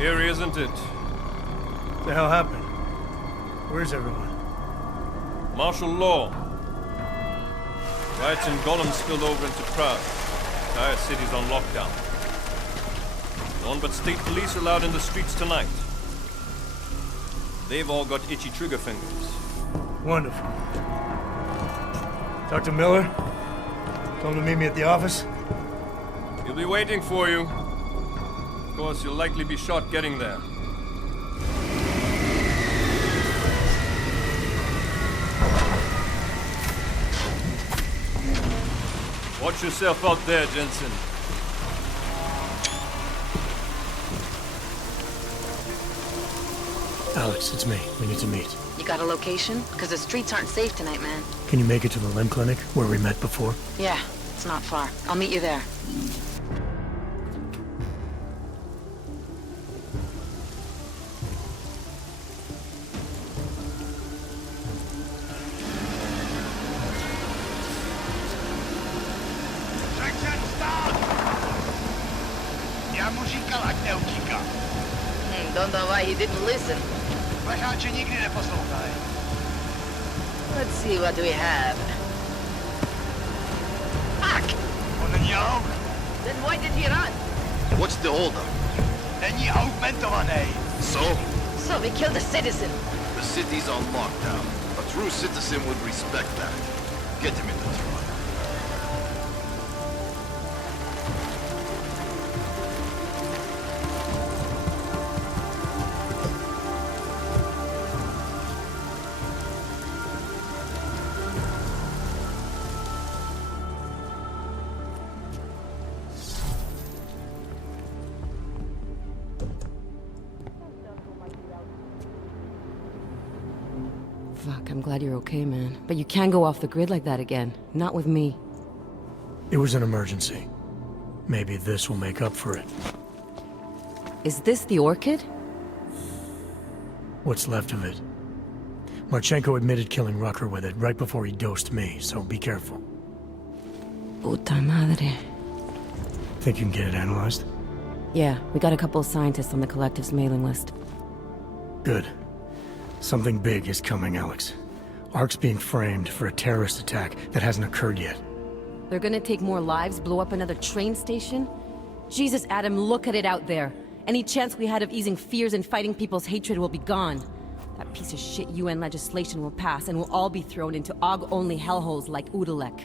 Eerie, isn't it? What the hell happened? Where's everyone? Martial law. Riots in Golem spilled over into Prague. Entire city's on lockdown. No one but state police allowed in the streets tonight. They've all got itchy trigger fingers. Wonderful. Dr. Miller? Told him to meet me at the office? He'll be waiting for you. Of course, you'll likely be shot getting there. Watch yourself out there, Jensen. Alex, it's me. We need to meet. You got a location? Because the streets aren't safe tonight, man. Can you make it to the limb clinic, where we met before? Yeah, it's not far. I'll meet you there. Don't know why he didn't listen. Let's see what we have. Fuck! Then why did he run? What's the holdup? So we killed a citizen. The city's on lockdown. A true citizen would respect that. Get him in the truck. Fuck, I'm glad you're okay, man. But you can't go off the grid like that again. Not with me. It was an emergency. Maybe this will make up for it. Is this the orchid? What's left of it. Marchenko admitted killing Rucker with it right before he dosed me, so be careful. Puta madre. Think you can get it analyzed? Yeah, we got a couple of scientists on the collective's mailing list. Good. Something big is coming, Alex. ARC's being framed for a terrorist attack that hasn't occurred yet. They're gonna take more lives, blow up another train station? Jesus, Adam, look at it out there. Any chance we had of easing fears and fighting people's hatred will be gone. That piece of shit UN legislation will pass, and we'll all be thrown into AUG-only hellholes like Udalek.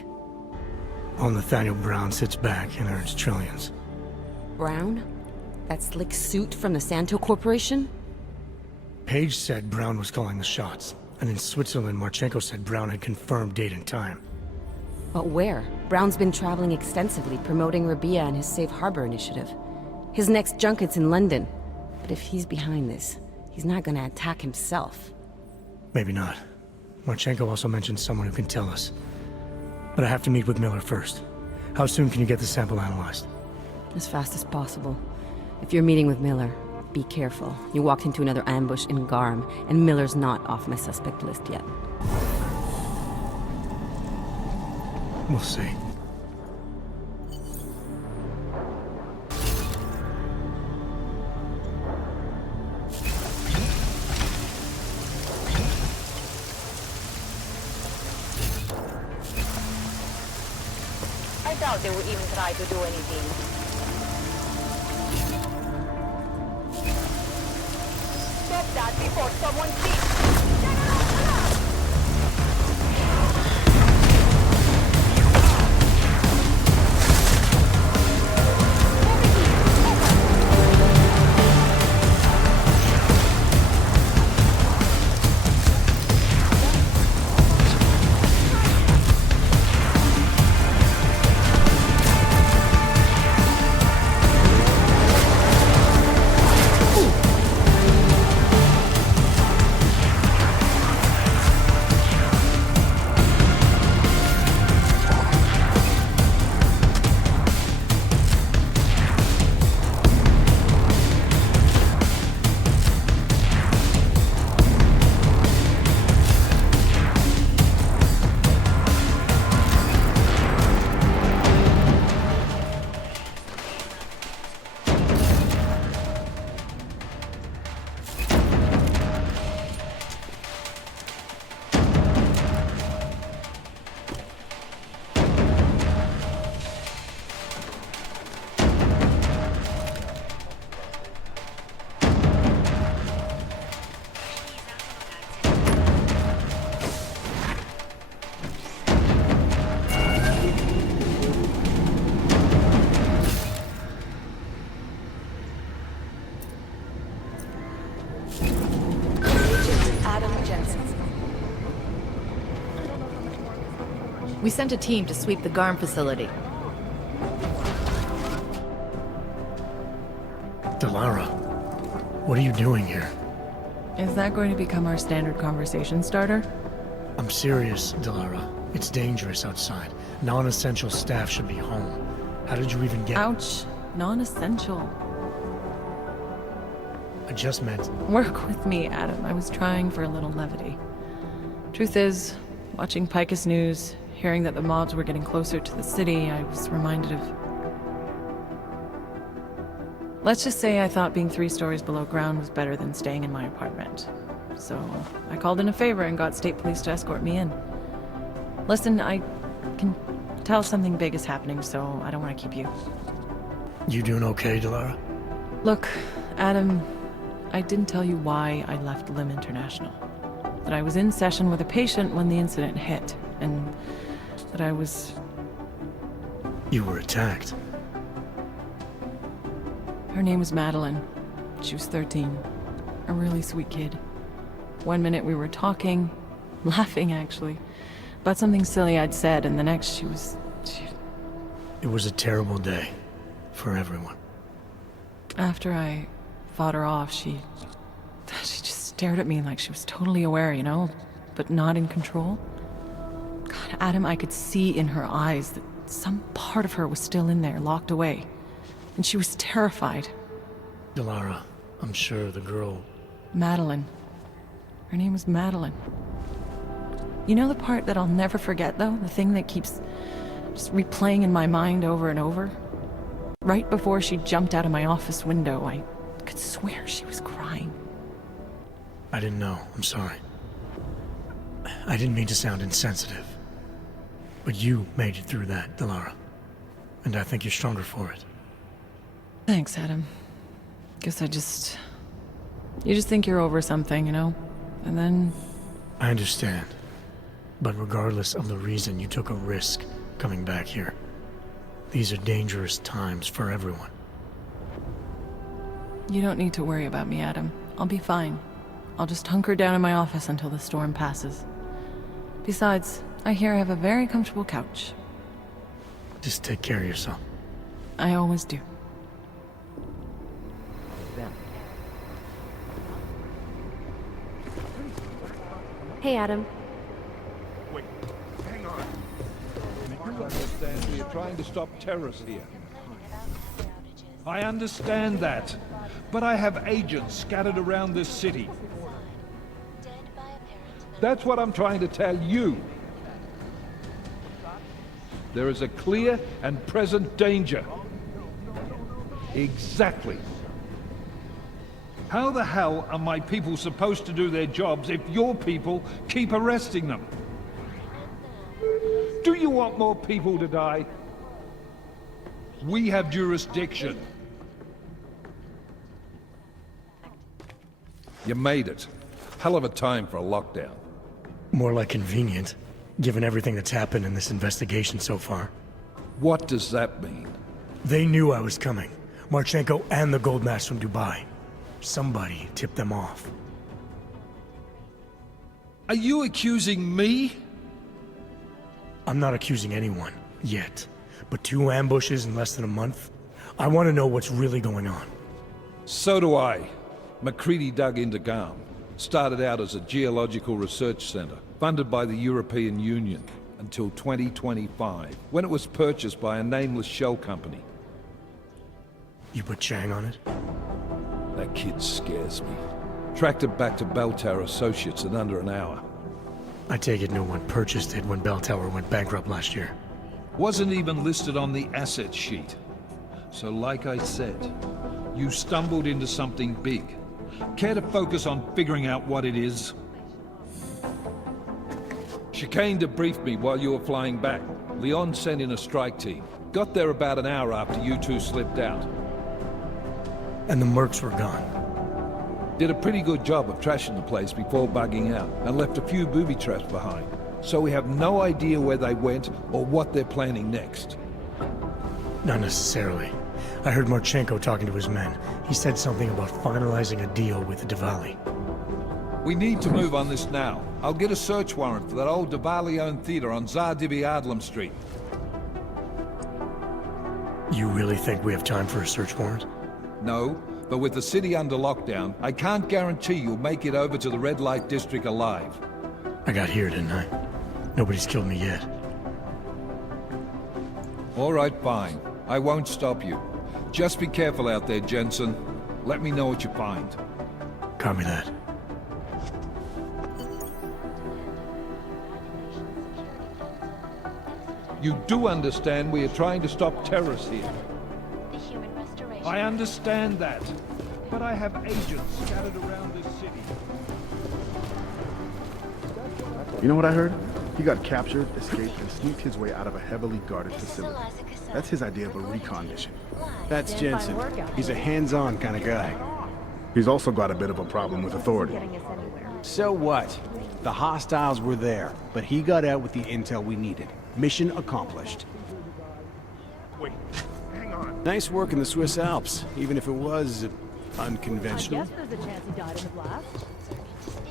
While Nathaniel Brown sits back and earns trillions. Brown? That slick suit from the Santo Corporation? Page said Brown was calling the shots, and in Switzerland, Marchenko said Brown had confirmed date and time. But where? Brown's been traveling extensively, promoting Rabia and his Safe Harbor initiative. His next junket's in London. But if he's behind this, he's not gonna attack himself. Maybe not. Marchenko also mentioned someone who can tell us. But I have to meet with Miller first. How soon can you get the sample analyzed? As fast as possible. If you're meeting with Miller, be careful. You walked into another ambush in Garm, and Miller's not off my suspect list yet. We'll see. I doubt they will even try to do anything. Stop that before someone sees! We sent a team to sweep the GARM facility. Delara, what are you doing here? Is that going to become our standard conversation starter? I'm serious, Delara. It's dangerous outside. Non-essential staff should be home. How did you even get— Ouch. Non-essential. I just meant— Work with me, Adam. I was trying for a little levity. Truth is, watching Picus News, hearing that the mobs were getting closer to the city, I was reminded of... Let's just say I thought being 3 stories below ground was better than staying in my apartment. So, I called in a favor and got state police to escort me in. Listen, I can tell something big is happening, so I don't want to keep you. You doing okay, Delara? Look, Adam, I didn't tell you why I left Lim International. That I was in session with a patient when the incident hit, and that I was... You were attacked. Her name was Madeline. She was 13. A really sweet kid. One minute we were talking, laughing actually, about something silly I'd said, and the next she was... It was a terrible day. For everyone. After I fought her off, she just stared at me like she was totally aware, you know, but not in control. God, Adam, I could see in her eyes that some part of her was still in there, locked away. And she was terrified. Delara, I'm sure the girl... Madeline. Her name was Madeline. You know the part that I'll never forget, though? The thing that keeps just replaying in my mind over and over? Right before she jumped out of my office window, I could swear she was crying. I didn't know. I'm sorry. I didn't mean to sound insensitive. But you made it through that, Delara. And I think you're stronger for it. Thanks, Adam. Guess you just think you're over something, you know? And then... I understand. But regardless of the reason, you took a risk coming back here. These are dangerous times for everyone. You don't need to worry about me, Adam. I'll be fine. I'll just hunker down in my office until the storm passes. Besides, I hear I have a very comfortable couch. Just take care of yourself. I always do. Hey, Adam. Wait, hang on. You understand we are trying to stop terrorists here. I understand that, but I have agents scattered around this city. That's what I'm trying to tell you. There is a clear and present danger. Exactly. How the hell are my people supposed to do their jobs if your people keep arresting them? Do you want more people to die? We have jurisdiction. You made it. Hell of a time for a lockdown. More like convenient, given everything that's happened in this investigation so far. What does that mean? They knew I was coming. Marchenko and the gold mask from Dubai. Somebody tipped them off. Are you accusing me? I'm not accusing anyone, yet. But 2 ambushes in less than a month? I want to know what's really going on. So do I. McCready dug into GARM. Started out as a geological research center, funded by the European Union, until 2025, when it was purchased by a nameless shell company. You put Chang on it? That kid scares me. Tracked it back to Bell Tower Associates in under an hour. I take it no one purchased it when Bell Tower went bankrupt last year. Wasn't even listed on the asset sheet. So like I said, you stumbled into something big. Care to focus on figuring out what it is? Chicane debriefed me while you were flying back. Leon sent in a strike team. Got there about an hour after you two slipped out. And the mercs were gone. Did a pretty good job of trashing the place before bugging out, and left a few booby traps behind. So we have no idea where they went or what they're planning next. Not necessarily. I heard Marchenko talking to his men. He said something about finalizing a deal with the Diwali. We need to move on this now. I'll get a search warrant for that old Davali-owned theater on Tsar Dibi Adlam Street. You really think we have time for a search warrant? No, but with the city under lockdown, I can't guarantee you'll make it over to the red light district alive. I got here, didn't I? Nobody's killed me yet. All right, fine. I won't stop you. Just be careful out there, Jensen. Let me know what you find. Copy that. You do understand we are trying to stop terrorists here. I understand that. But I have agents scattered around this city. You know what I heard? He got captured, escaped, and sneaked his way out of a heavily guarded facility. That's his idea of a recon mission. That's Jensen. He's a hands-on kind of guy. He's also got a bit of a problem with authority. So what? The hostiles were there, but he got out with the intel we needed. Mission accomplished. Wait, hang on. Nice work in the Swiss Alps, even if it was unconventional. I guess there's a chance he died in the blast.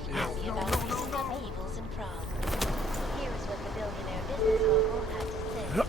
Evils in Prague. Here is what the billionaire business mogul had to say.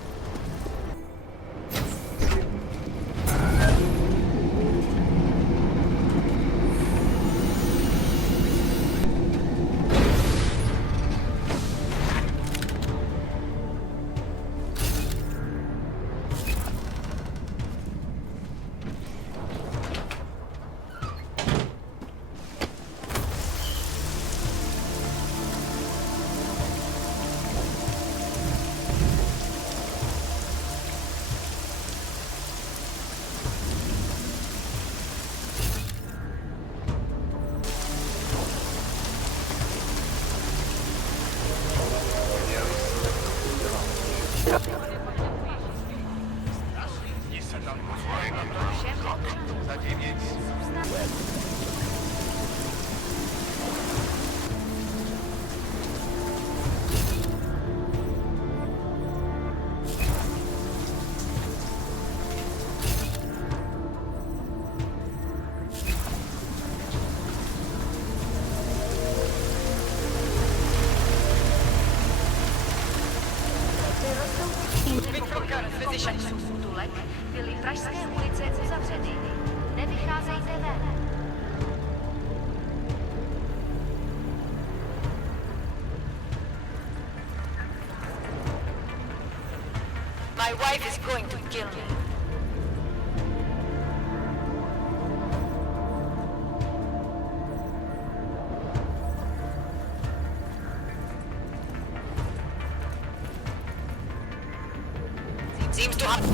Vyšač jsou v útulek, byly pražské ulice uzavřeny. Nevycházejte ven. My wife is going to kill me. Seems to have...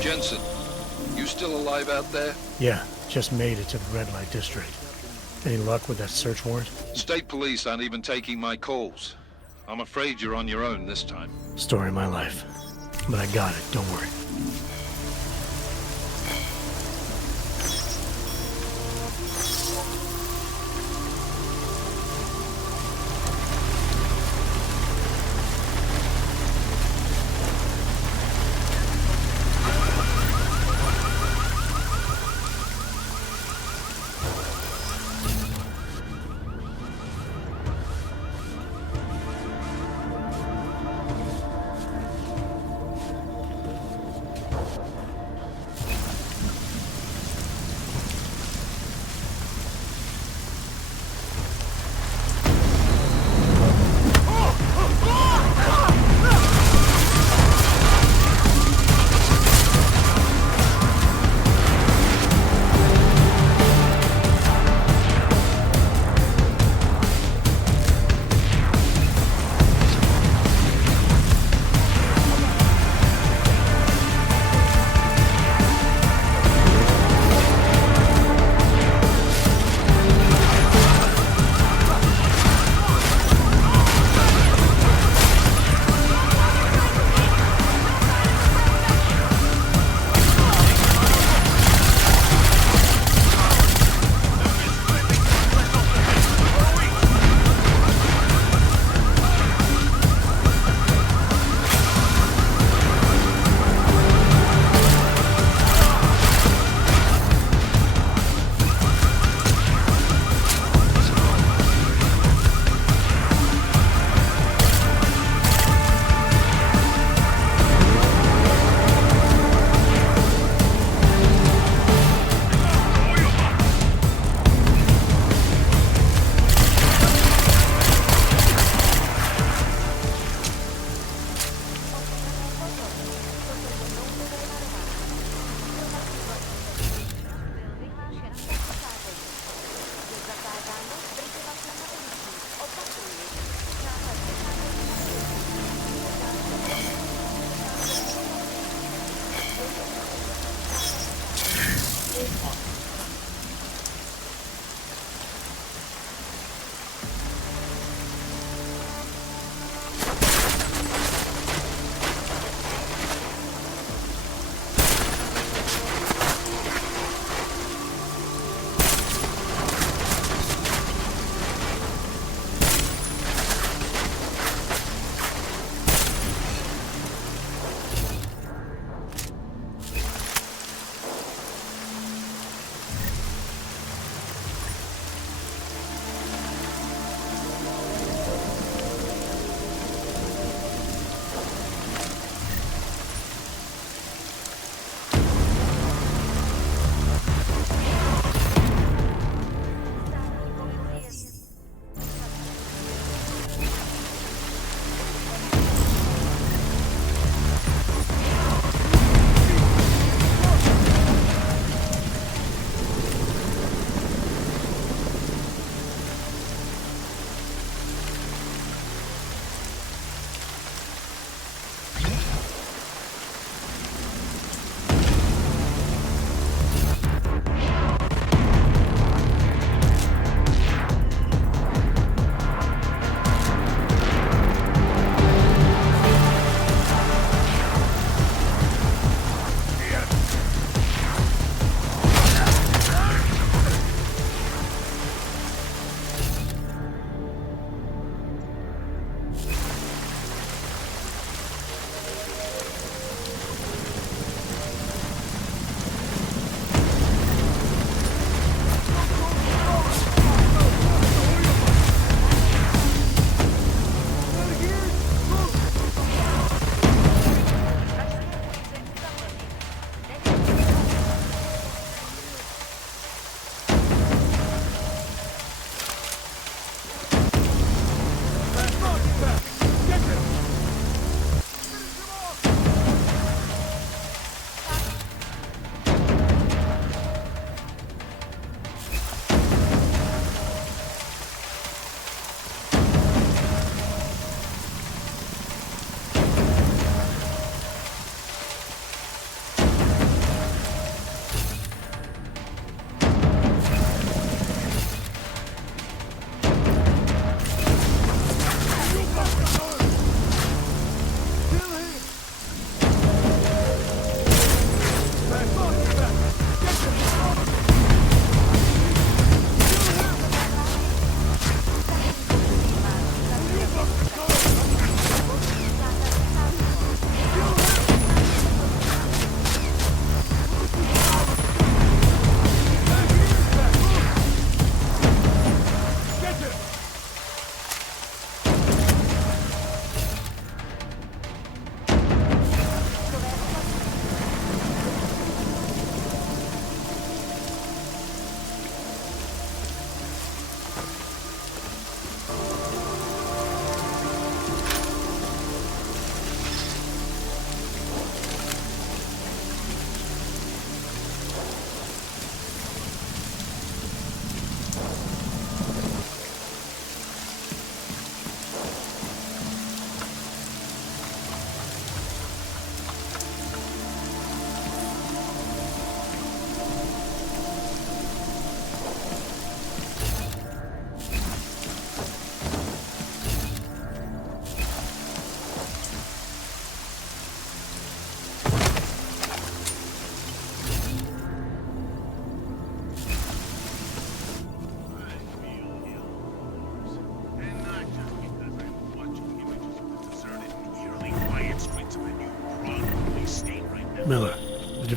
Jensen, you still alive out there? Yeah, just made it to the red light district. Any luck with that search warrant? State police aren't even taking my calls. I'm afraid you're on your own this time. Story of my life. But I got it, don't worry.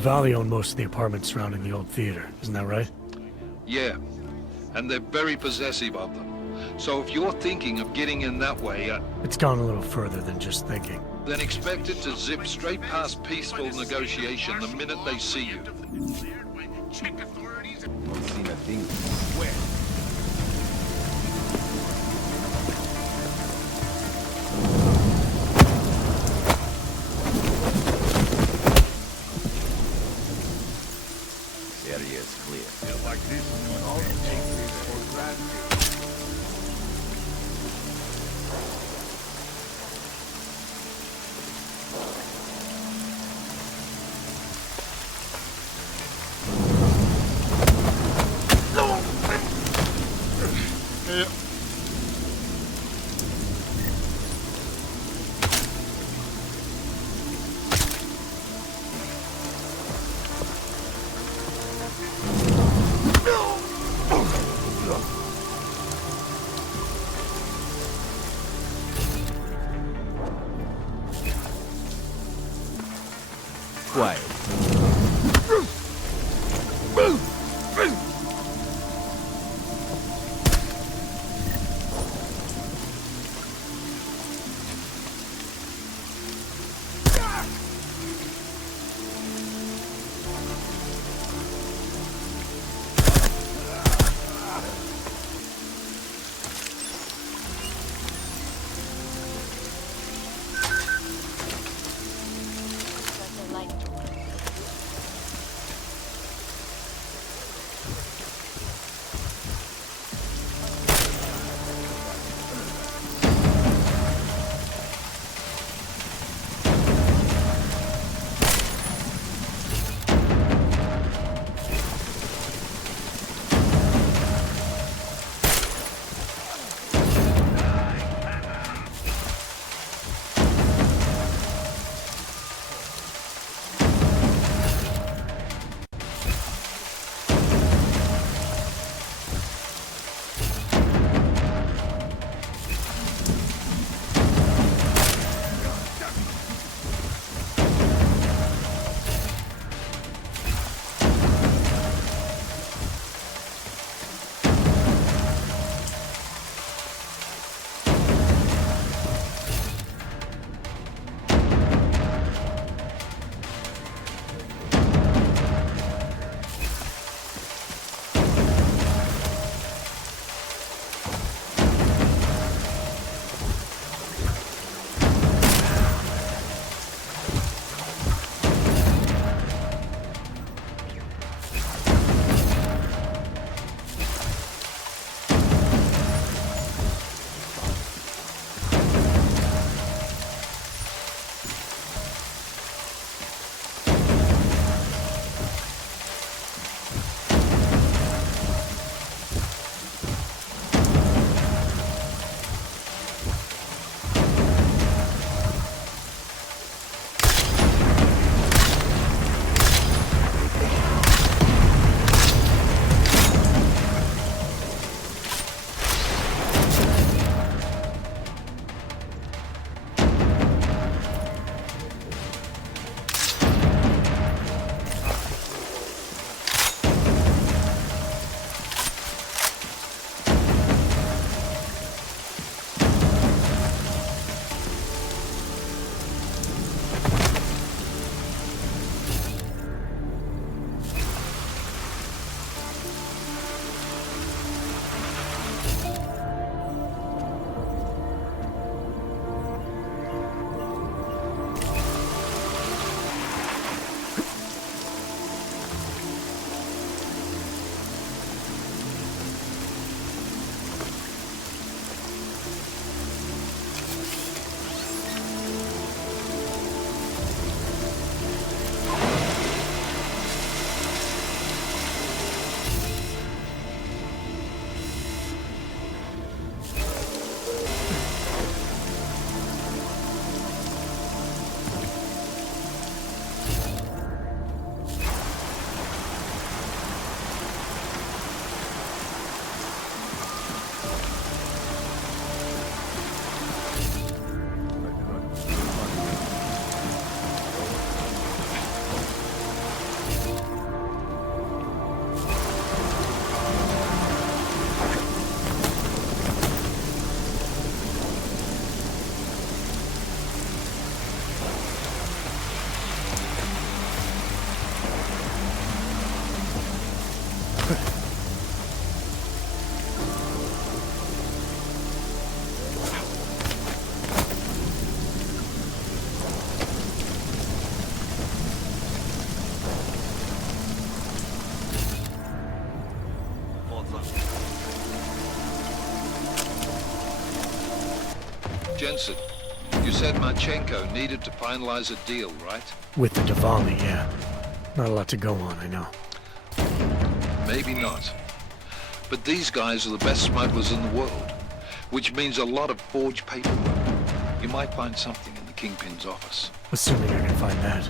Valley own most of the apartments surrounding the old theater, isn't that right? Yeah, and they're very possessive of them. So if you're thinking of getting in that way, It's gone a little further than just thinking. then expect it to zip straight past peaceful negotiation the minute they see you. This area is clear. Quiet. Let the light Jensen, you said Marchenko needed to finalize a deal, right? With the Diwali, yeah. Not a lot to go on, I know. Maybe not. But these guys are the best smugglers in the world, which means a lot of forged paperwork. You might find something in the Kingpin's office. Assuming I can find that.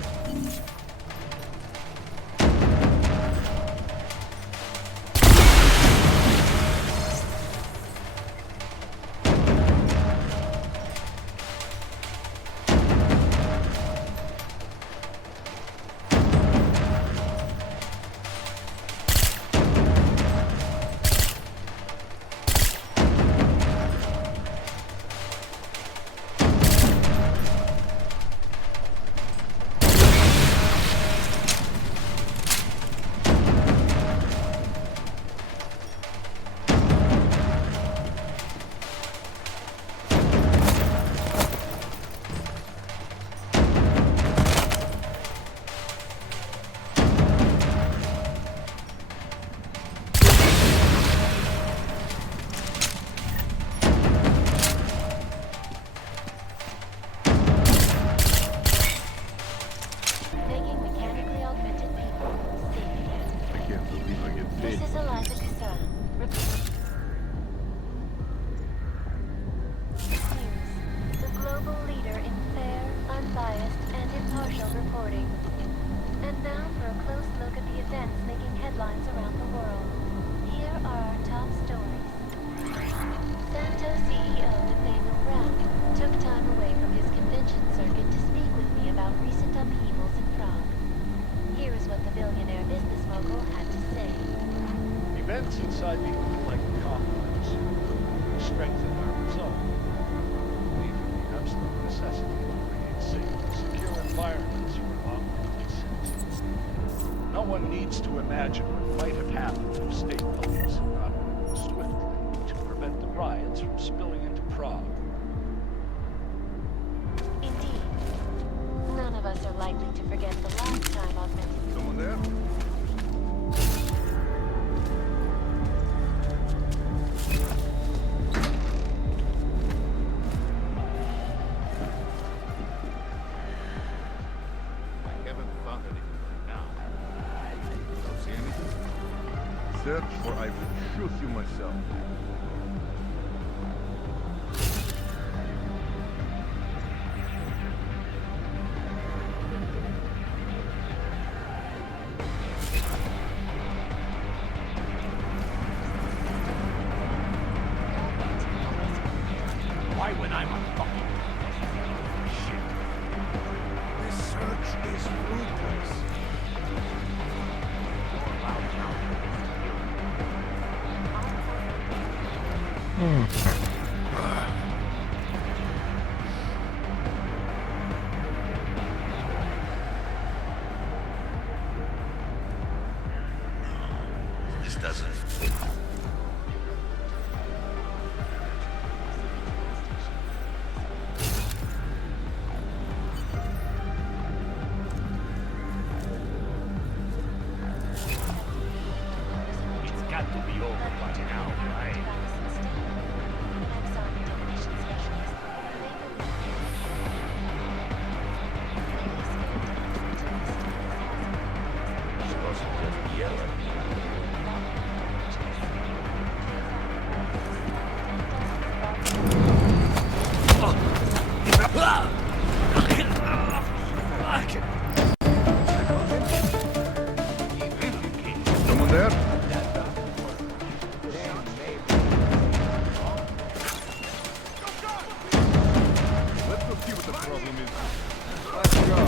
Inside me like confidence, strengthen our resolve. Believe in the absolute necessity to create safe, secure environments for operations. No one needs to imagine what might have happened if state police had not moved swiftly to prevent the riots from spilling into Prague. Indeed. None of us are likely to forget the last time augmented. Someone there? Search, or I will shoot you myself. Why when I'm a fucking shit? This search is fruitless. This doesn't fit. It's got to be over by now, right? Someone there? Let's go see what the problem is. Let's go.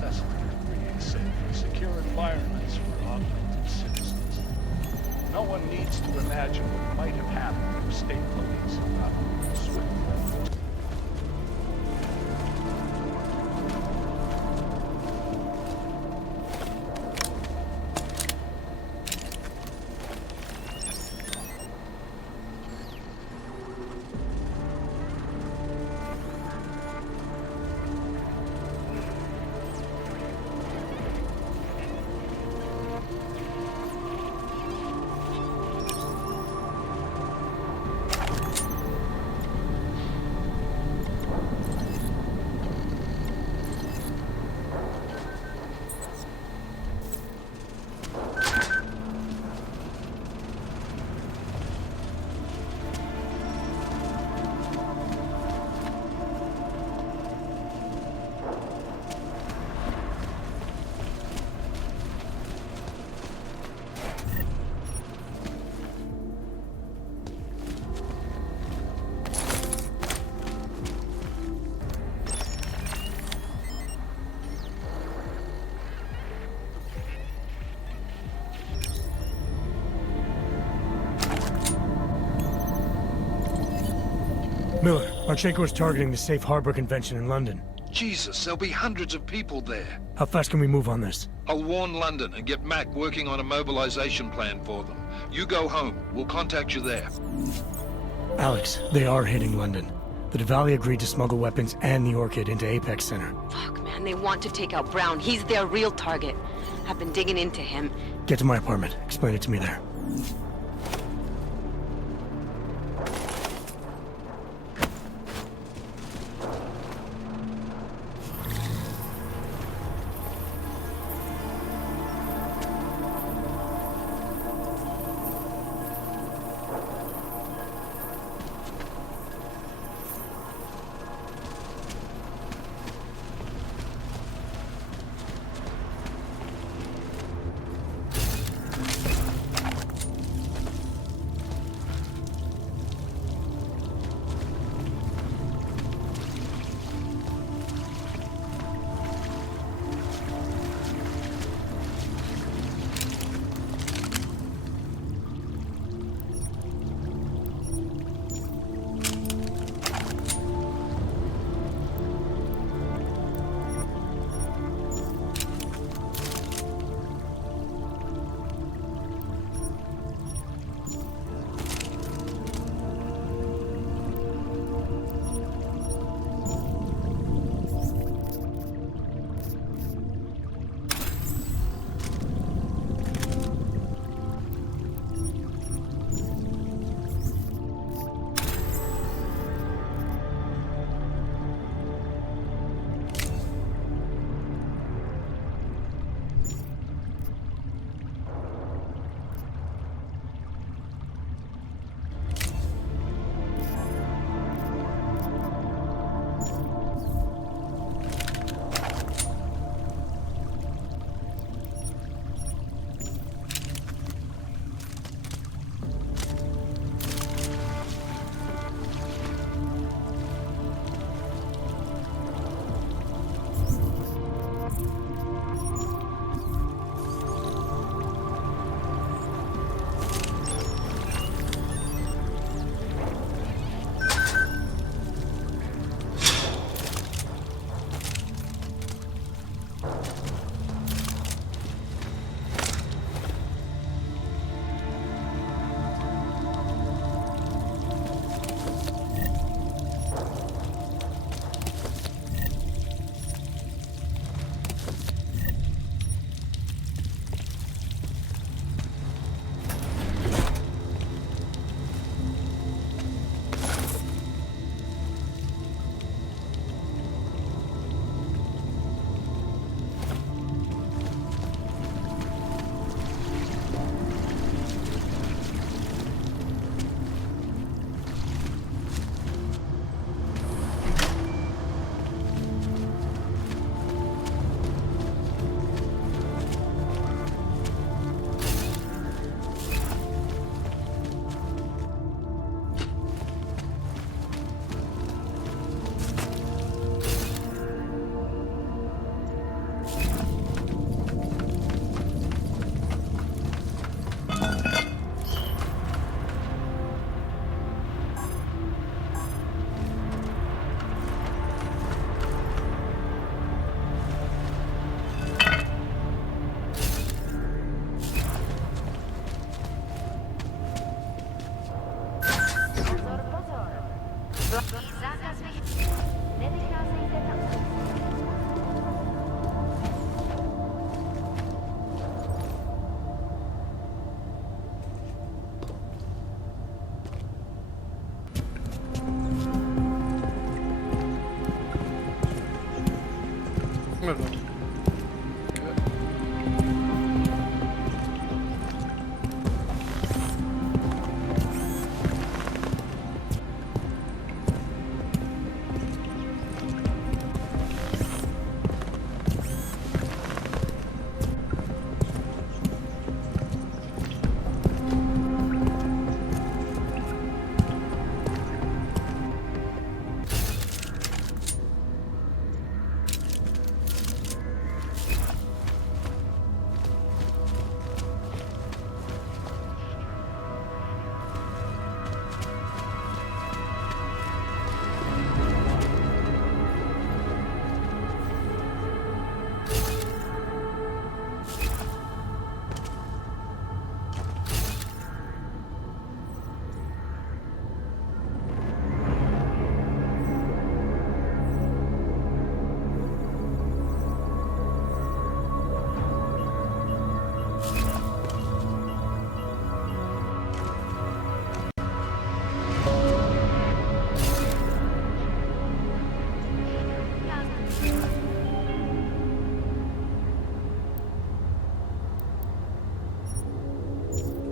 necessity to create safe and secure environments for augmented citizens. No one needs to imagine what might have happened if state police had not moved swiftly. Miller, Marchenko is targeting the Safe Harbor Convention in London. Jesus, there'll be hundreds of people there. How fast can we move on this? I'll warn London and get Mac working on a mobilization plan for them. You go home. We'll contact you there. Alex, they are hitting London. The Diwali agreed to smuggle weapons and the Orchid into Apex Center. Fuck, man, they want to take out Brown. He's their real target. I've been digging into him. Get to my apartment. Explain it to me there.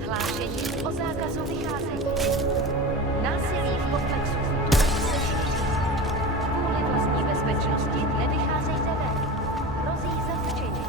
Hlášení o zákazu vycházení. Násilí v komplexu. Kvůli vlastní bezpečnosti nevycházejte ven. Hrozí zatčení.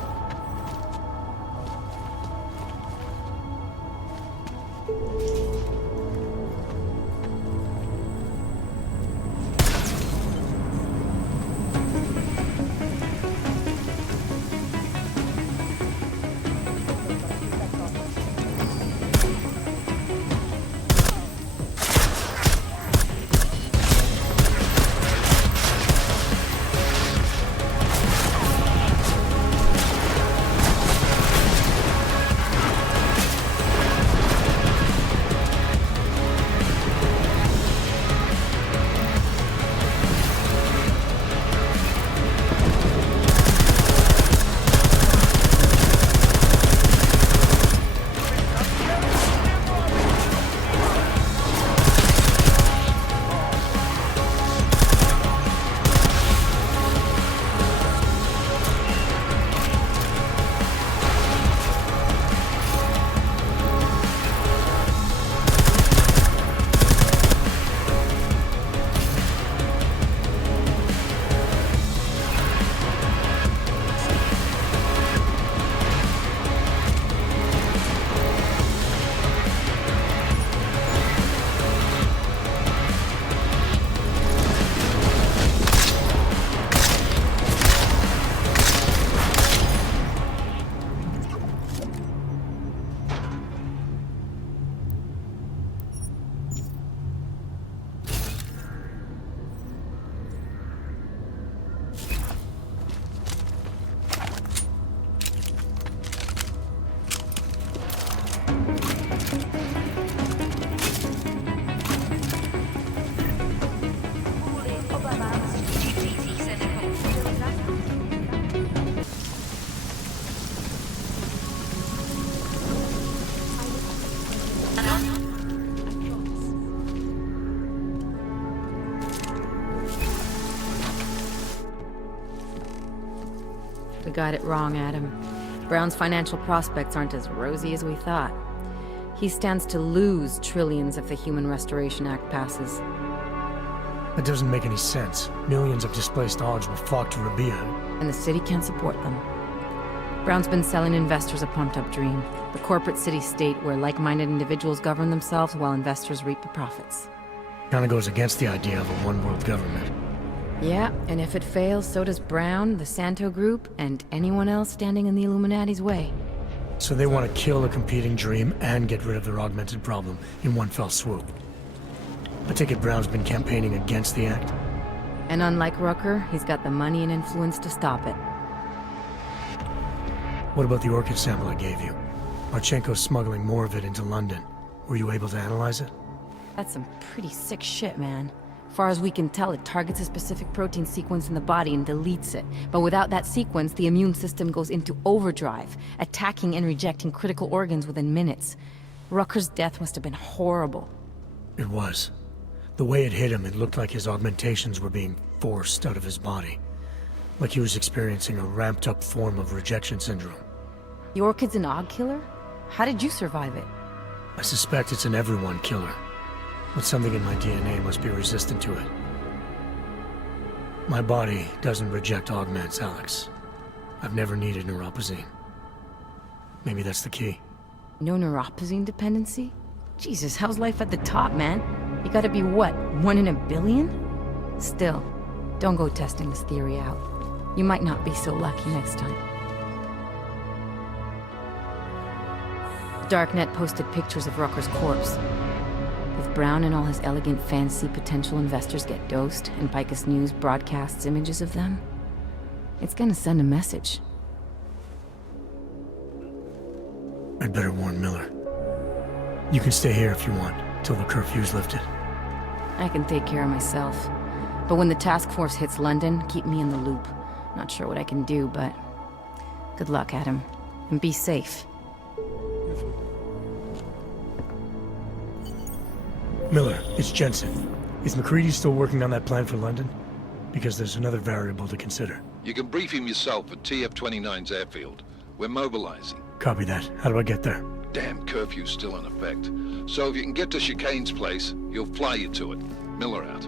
We got it wrong, Adam. Brown's financial prospects aren't as rosy as we thought. He stands to lose trillions if the Human Restoration Act passes. That doesn't make any sense. Millions of displaced Augs will flock to Rabia. And the city can't support them. Brown's been selling investors a pumped-up dream. The corporate city-state where like-minded individuals govern themselves while investors reap the profits. Kinda goes against the idea of a one-world government. Yeah, and if it fails, so does Brown, the Santo Group, and anyone else standing in the Illuminati's way. So they want to kill a competing dream and get rid of their augmented problem in one fell swoop. I take it Brown's been campaigning against the act? And unlike Rucker, he's got the money and influence to stop it. What about the orchid sample I gave you? Marchenko's smuggling more of it into London. Were you able to analyze it? That's some pretty sick shit, man. Far as we can tell, it targets a specific protein sequence in the body and deletes it. But without that sequence, the immune system goes into overdrive, attacking and rejecting critical organs within minutes. Rucker's death must have been horrible. It was. The way it hit him, it looked like his augmentations were being forced out of his body. Like he was experiencing a ramped-up form of rejection syndrome. Your kid's an Og killer? How did you survive it? I suspect it's an everyone killer, but something in my DNA must be resistant to it. My body doesn't reject augments, Alex. I've never needed neuropazine. Maybe that's the key. No neuropazine dependency? Jesus, how's life at the top, man? You gotta be what, 1 in a billion? Still, don't go testing this theory out. You might not be so lucky next time. Darknet posted pictures of Rucker's corpse. If Brown and all his elegant fancy potential investors get dosed, and Picus News broadcasts images of them, it's gonna send a message. I'd better warn Miller. You can stay here if you want, till the curfew's lifted. I can take care of myself. But when the task force hits London, keep me in the loop. Not sure what I can do, but... good luck, Adam. And be safe. Miller, it's Jensen. Is McCready still working on that plan for London? Because there's another variable to consider. You can brief him yourself at TF-29's airfield. We're mobilizing. Copy that. How do I get there? Damn curfew's still in effect. So if you can get to Chicane's place, he'll fly you to it. Miller out.